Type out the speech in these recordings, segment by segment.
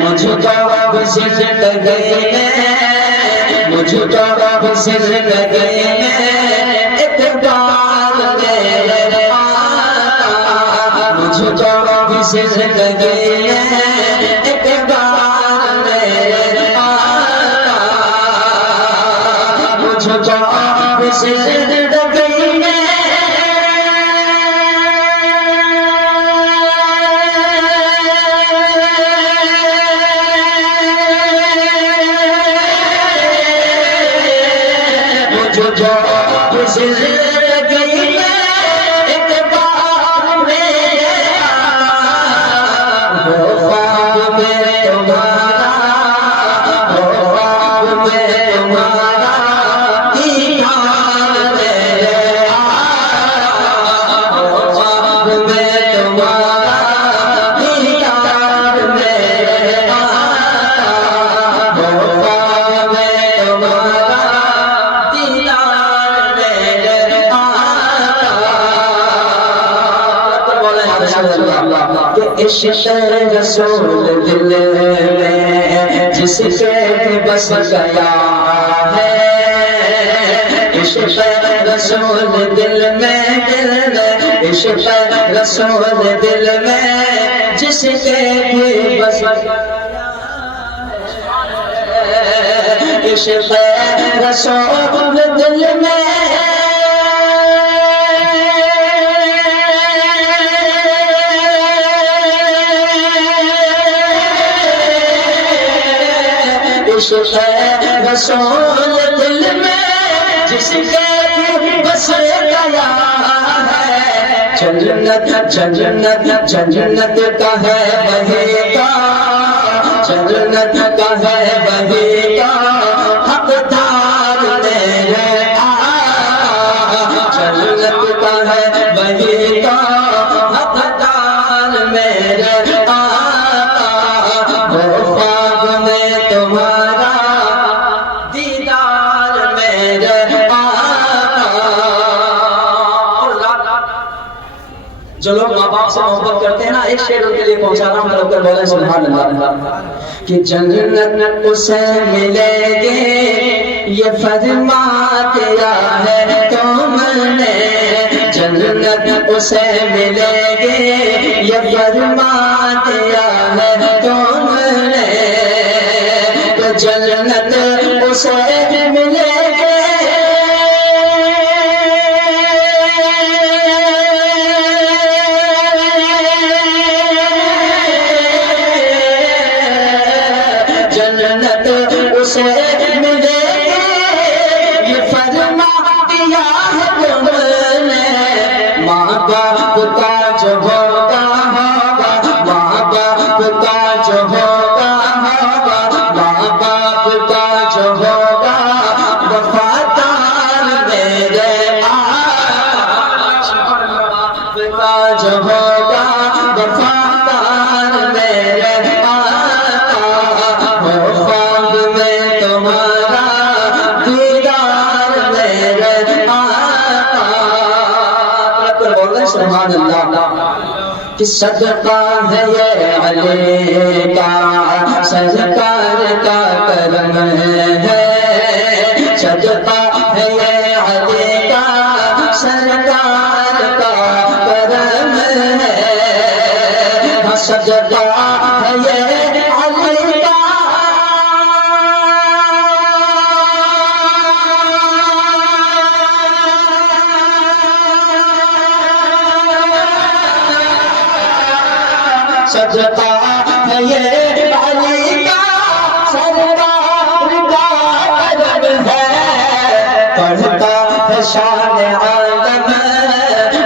مجھ کو سجد گئے مجھ کو سجد گئے ایک بار میرے آقا مجھ کو سجد گئے ایک بار میرے آقا مجھ کو سجد گئے عشق رسول دل میں جس کے بس گیا ہے عشق رسول دل میں عشق رسول دل میں جس کے بھی بس گیا ہے عشق رسول دل میں عشق رسول دل میں جس کے بس گیا ہے جنت جنت جنت کا ہے وہی کا جنت کا ہے وہی کا حقدار میرے آقا جنت کا ہے وہی کا حقدار میرے آقا وہ خواب میں تمہارا جو لوگ ماں باپ سے محبت کرتے ہیں نا ایک شعر ان کے لیے پہنچانا ہوں لوگ کر بولے سبحان اللہ کہ جنت اسے ملے گے یہ فرما دیا ہے تم نے جنت اسے ملے گے یہ فرما دیا ہے تم نے تو جنت اسے ملے گے اسے ملے گے یہ فرما دیا ہے تم نے ماں باپ کا جو ہوگا ہوگا ماں باپ کا جو ہوگا ہوگا ماں باپ کا جو ہوگا وفادار میرے آقا باپ کا جو ہوگا وفادار میرے آقا وہ خواب میں تمہارا دیدار میرے آقا بول رہے سبحان اللہ کہ صدقہ ہے یہ علی کا سرکار کا کرم ہے صدقہ ہے یہ علی کا سرکار کا کرم ہے صدقہ ہے یہ علی کا صدقہ ہے یہ علی کا سرکار کا کرم ہے پڑھتا ہے شان عالم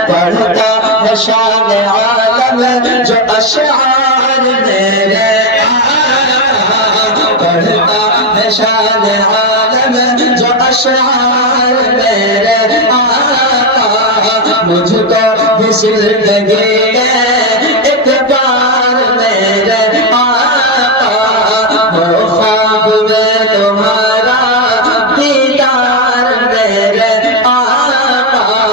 پڑھتا ہے شان عالم جو اشعار میرے آقا پڑھتا ہے شان عالم جو اشعار میرے آقا مجھ کو بھی زندگی میں ایک بار میرے آقا وہ خواب میں تمہارا دیدار میرے آقا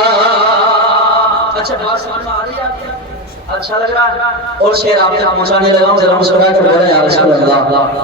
اچھا بات سمجھ میں آ رہی ہے آپ کو؟ اچھا لگ رہا ہے اور شعر آپ تک پہنچانے لگا ہوں، ذرا مسکرا کر بولیں یا رسول اللہ۔